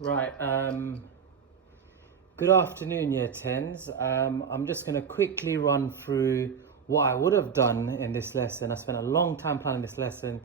Right, good afternoon, Year 10s. I'm just going to quickly run through what I would have done in this lesson. I spent a long time planning this lesson,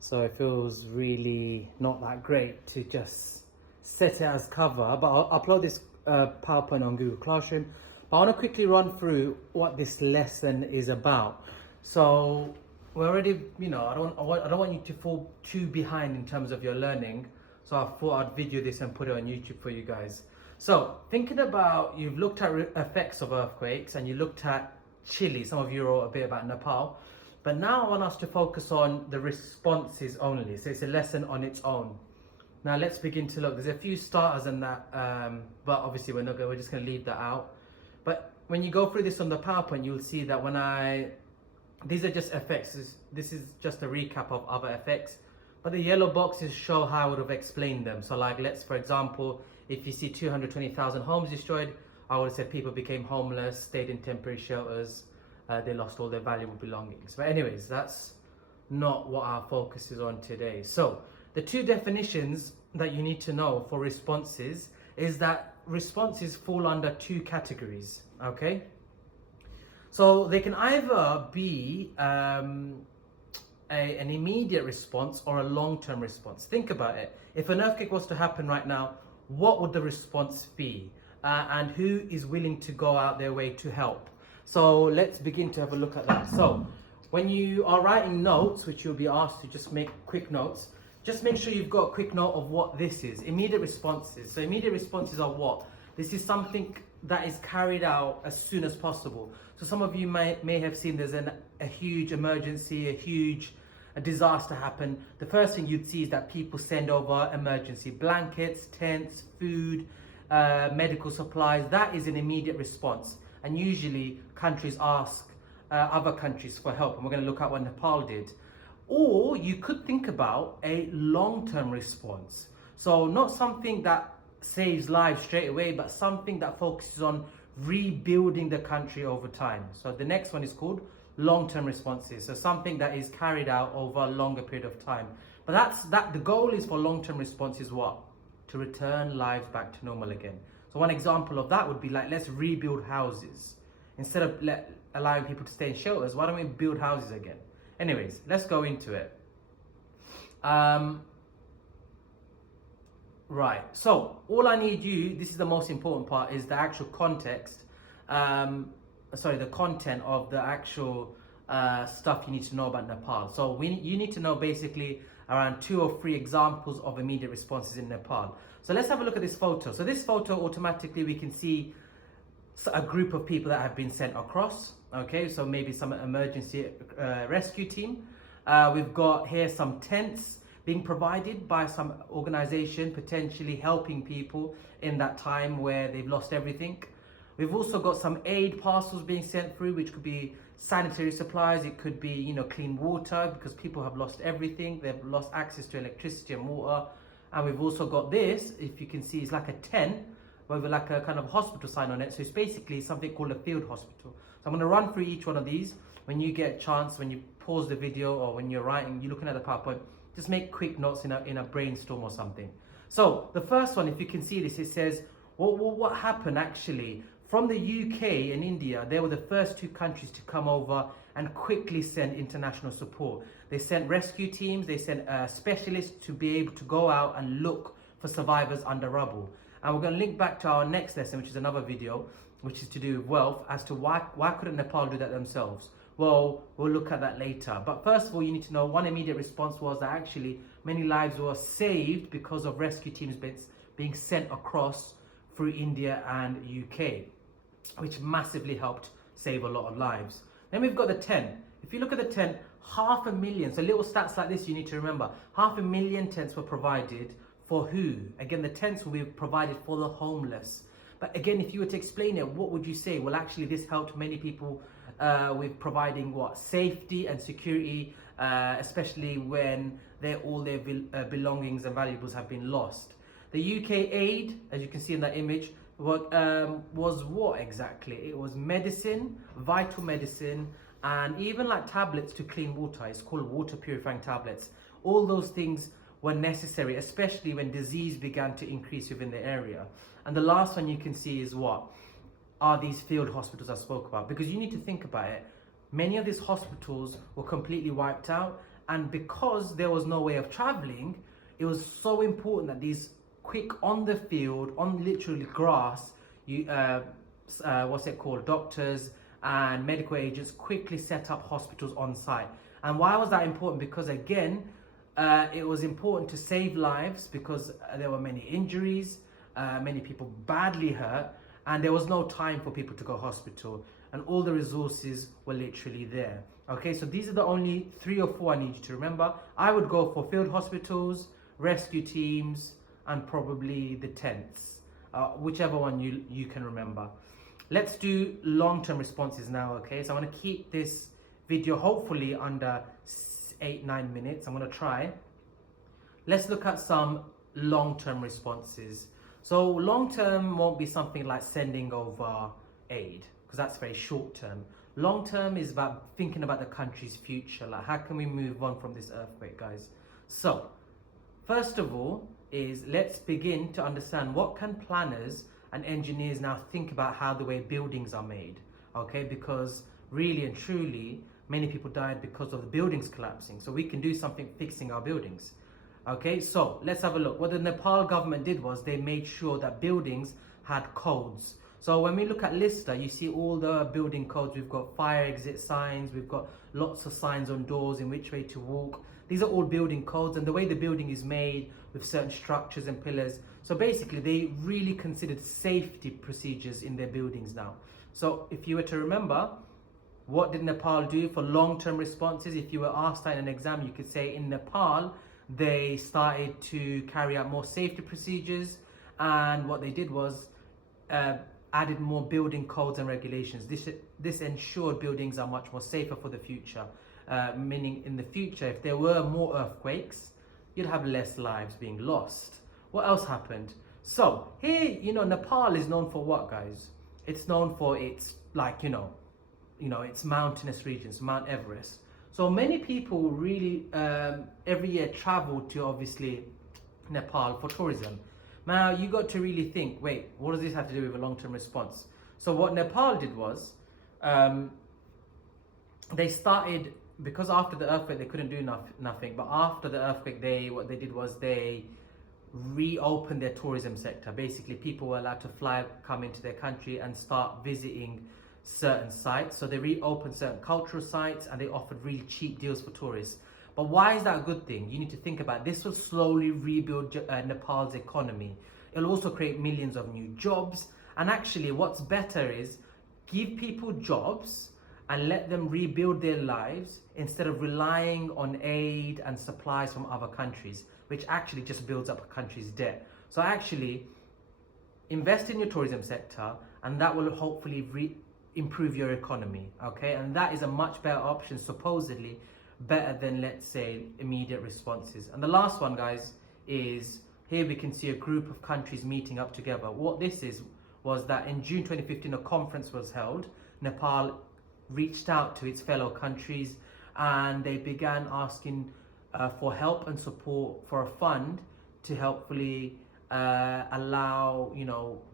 so it feels really not that great to just set it as cover. But I'll upload this PowerPoint on Google Classroom. But I want to quickly run through what this lesson is about. So we're already, I don't want you to fall too behind in terms of your learning. So I thought I'd video this and put it on YouTube for you guys. So thinking about, you've looked at effects of earthquakes and you looked at Chile. Some of you wrote a bit about Nepal. But now I want us to focus on the responses only. So it's a lesson on its own. Now let's begin to look. There's a few starters in that, but obviously we're just going to leave that out. But when you go through this on the PowerPoint, you'll see that these are just effects. This is just a recap of other effects. But the yellow boxes show how I would have explained them. So like, for example, if you see 220,000 homes destroyed, I would have said people became homeless, stayed in temporary shelters, they lost all their valuable belongings. But anyways, that's not what our focus is on today. So the two definitions that you need to know for responses is that responses fall under two categories, okay? So they can either be an immediate response or a long-term response. Think about it. If an earthquake was to happen right now, what would the response be? And who is willing to go out their way to help? So let's begin to have a look at that. So when you are writing notes, which you'll be asked to just make quick notes, just make sure you've got a quick note of what this is. Immediate responses. So immediate responses are what? This is something that is carried out as soon as possible. So some of you may have seen there's a huge emergency, a disaster happen. The first thing you'd see is that people send over emergency blankets, tents, food, medical supplies. That is an immediate response. And usually countries ask other countries for help. And we're going to look at what Nepal did. Or you could think about a long-term response. So not something that saves lives straight away, but something that focuses on rebuilding the country over time. So the next one is called long-term responses. So something that is carried out over a longer period of time. But the goal is for long-term response is what? To return lives back to normal again. So one example of that would be like, let's rebuild houses. Instead of allowing people to stay in shelters, why don't we build houses again? Anyways, let's go into it. Right, so all I need this is the most important part, is the actual context, the content of the actual stuff you need to know about Nepal. So you need to know basically around 2 or 3 examples of immediate responses in Nepal. So let's have a look at this photo. So this photo, automatically we can see a group of people that have been sent across. Okay, so maybe some emergency rescue team. We've got here some tents being provided by some organization, potentially helping people in that time where they've lost everything. We've also got some aid parcels being sent through, which could be sanitary supplies. It could be, clean water, because people have lost everything. They've lost access to electricity and water. And we've also got this, if you can see, it's like a tent with like a kind of hospital sign on it. So it's basically something called a field hospital. So I'm going to run through each one of these. When you get a chance, when you pause the video or when you're writing, you're looking at the PowerPoint, just make quick notes in a brainstorm or something. So the first one, if you can see this, it says, what happened actually? From the UK and India, they were the first 2 countries to come over and quickly send international support. They sent rescue teams, they sent specialists to be able to go out and look for survivors under rubble. And we're going to link back to our next lesson, which is another video, which is to do with wealth, as to why couldn't Nepal do that themselves? Well, we'll look at that later. But first of all, you need to know one immediate response was that actually many lives were saved because of rescue teams being sent across through India and UK, which massively helped save a lot of lives. Then we've got the tent. If you look at the tent, 500,000, so little stats like this you need to remember, 500,000 tents were provided for who? Again, the tents will be provided for the homeless. But again, if you were to explain it, what would you say? Well, actually, this helped many people with providing safety and security, especially when all their belongings and valuables have been lost. The UK aid, as you can see in that image, was what exactly? It was medicine, vital medicine, and even like tablets to clean water. It's called water purifying tablets. All those things were necessary, especially when disease began to increase within the area. And the last one you can see is what are these field hospitals I spoke about, because you need to think about it. Many of these hospitals were completely wiped out, and because there was no way of traveling, it was so important that these quick on the field, on literally grass, doctors and medical agents quickly set up hospitals on site. And why was that important? Because again, it was important to save lives, because there were many injuries, many people badly hurt, and there was no time for people to go hospital, and all the resources were literally there. Okay, so these are the only 3 or 4 I need you to remember. I would go for field hospitals, rescue teams, and probably the tents, whichever one you can remember. Let's do long-term responses now. Okay, so I'm going to keep this video hopefully under 8-9 minutes. I'm going to try. Let's look at some long-term responses. So long-term won't be something like sending over aid, because that's very short-term. Long-term is about thinking about the country's future. Like, how can we move on from this earthquake, guys? So first of all is, let's begin to understand what can planners and engineers now think about how the way buildings are made. Okay, because really and truly many people died because of the buildings collapsing, so we can do something fixing our buildings. Okay, so let's have a look. What the Nepal government did was they made sure that buildings had codes. So when we look at Lister, you see all the building codes. We've got fire exit signs, we've got lots of signs on doors in which way to walk. These are all building codes, and the way the building is made with certain structures and pillars. So basically they really considered safety procedures in their buildings now. So if you were to remember, what did Nepal do for long-term responses? If you were asked that in an exam, you could say in Nepal, they started to carry out more safety procedures, and what they did was added more building codes and regulations. This ensured buildings are much more safer for the future, meaning in the future, if there were more earthquakes, you'd have less lives being lost. What else happened? So here, Nepal is known for what, guys? It's known for its, like, its mountainous regions, Mount Everest. So many people really every year travel to, obviously, Nepal for tourism. Now you got to really think, wait, what does this have to do with a long-term response? So what Nepal did was, they started, because after the earthquake they couldn't do nothing, but after the earthquake what they did was they reopened their tourism sector. Basically people were allowed to come into their country and start visiting certain sites. So they reopened certain cultural sites, and they offered really cheap deals for tourists. But why is that a good thing? You need to think about it. This will slowly rebuild Nepal's economy. It'll also create millions of new jobs. And actually what's better is give people jobs and let them rebuild their lives instead of relying on aid and supplies from other countries, which actually just builds up a country's debt. So actually invest in your tourism sector, and that will hopefully improve your economy. Okay, and that is a much better option, supposedly better than, let's say, immediate responses. And the last one, guys, is here we can see a group of countries meeting up together. What this was that in June 2015 a conference was held. Nepal reached out to its fellow countries, and they began asking for help and support for a fund to hopefully allow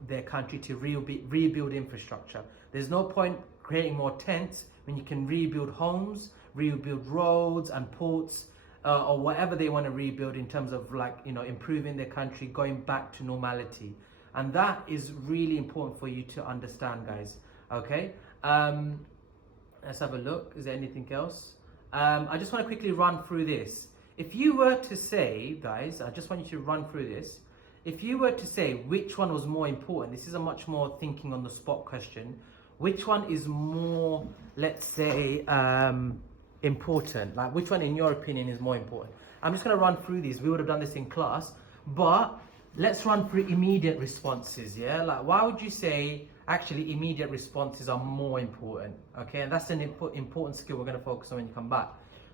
their country to rebuild infrastructure. There's no point creating more tents when you can rebuild homes, rebuild roads and ports, or whatever they want to rebuild in terms of, like, improving their country, going back to normality. And that is really important for you to understand, guys. Okay, let's have a look. Is there anything else? I just want to quickly run through this. If you were to say, guys, I just want you to run through this. If you were to say which one was more important, this is a much more thinking on the spot question. Which one is more, let's say, important? Like, which one in your opinion is more important? I'm just going to run through these. We would have done this in class, but let's run through immediate responses. Yeah, like, why would you say actually immediate responses are more important? Okay, and that's an important skill we're going to focus on when you come back.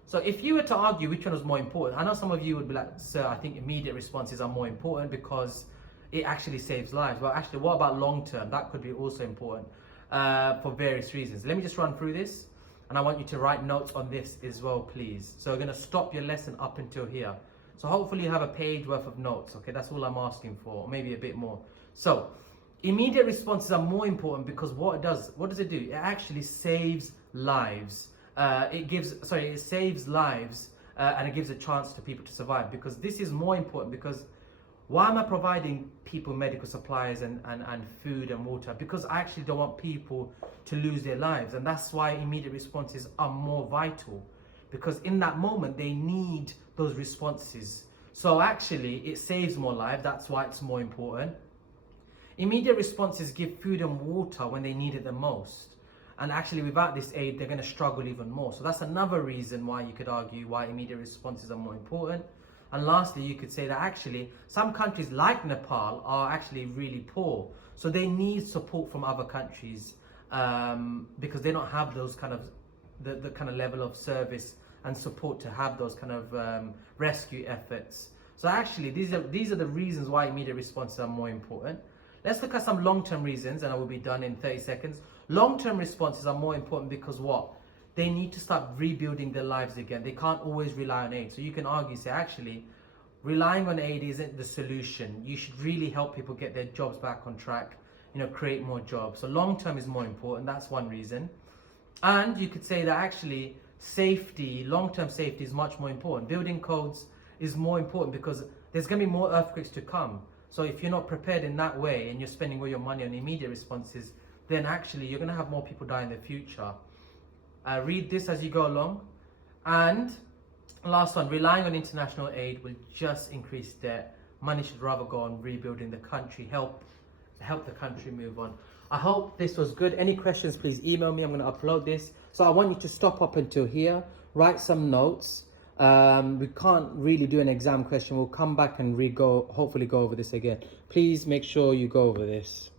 So if you were to argue which one was more important, I know some of you would be like, sir, I think immediate responses are more important because it actually saves lives. Well, actually, what about long term? That could be also important for various reasons. Let me just run through this, and I want you to write notes on this as well, please. So we're going to stop your lesson up until here. So hopefully you have a page worth of notes, okay? That's all I'm asking for, maybe a bit more. So immediate responses are more important because what does it do? It actually saves lives. It saves lives and it gives a chance to people to survive, because this is more important. Because why am I providing people medical supplies and food and water? Because I actually don't want people to lose their lives. And that's why immediate responses are more vital, because in that moment they need those responses. So actually it saves more lives. That's why it's more important. Immediate responses give food and water when they need it the most. And actually without this aid, they're going to struggle even more. So that's another reason why you could argue why immediate responses are more important. And lastly, you could say that actually some countries like Nepal are actually really poor. So they need support from other countries because they don't have those kind of, the kind of level of service and support to have those kind of rescue efforts. So actually these are the reasons why immediate responses are more important. Let's look at some long-term reasons, and I will be done in 30 seconds. Long-term responses are more important because what? They need to start rebuilding their lives again. They can't always rely on aid. So you can argue, say, actually, relying on aid isn't the solution. You should really help people get their jobs back on track, create more jobs. So long-term is more important. That's one reason. And you could say that actually safety, long-term safety is much more important. Building codes is more important because there's going to be more earthquakes to come. So if you're not prepared in that way and you're spending all your money on immediate responses, then actually you're going to have more people die in the future. Read this as you go along. And last one, relying on international aid will just increase debt. Money should rather go on rebuilding the country, help the country move on. I hope this was good. Any questions, please email me. I'm going to upload this. So I want you to stop up until here, write some notes. We can't really do an exam question. We'll come back and hopefully go over this again. Please make sure you go over this.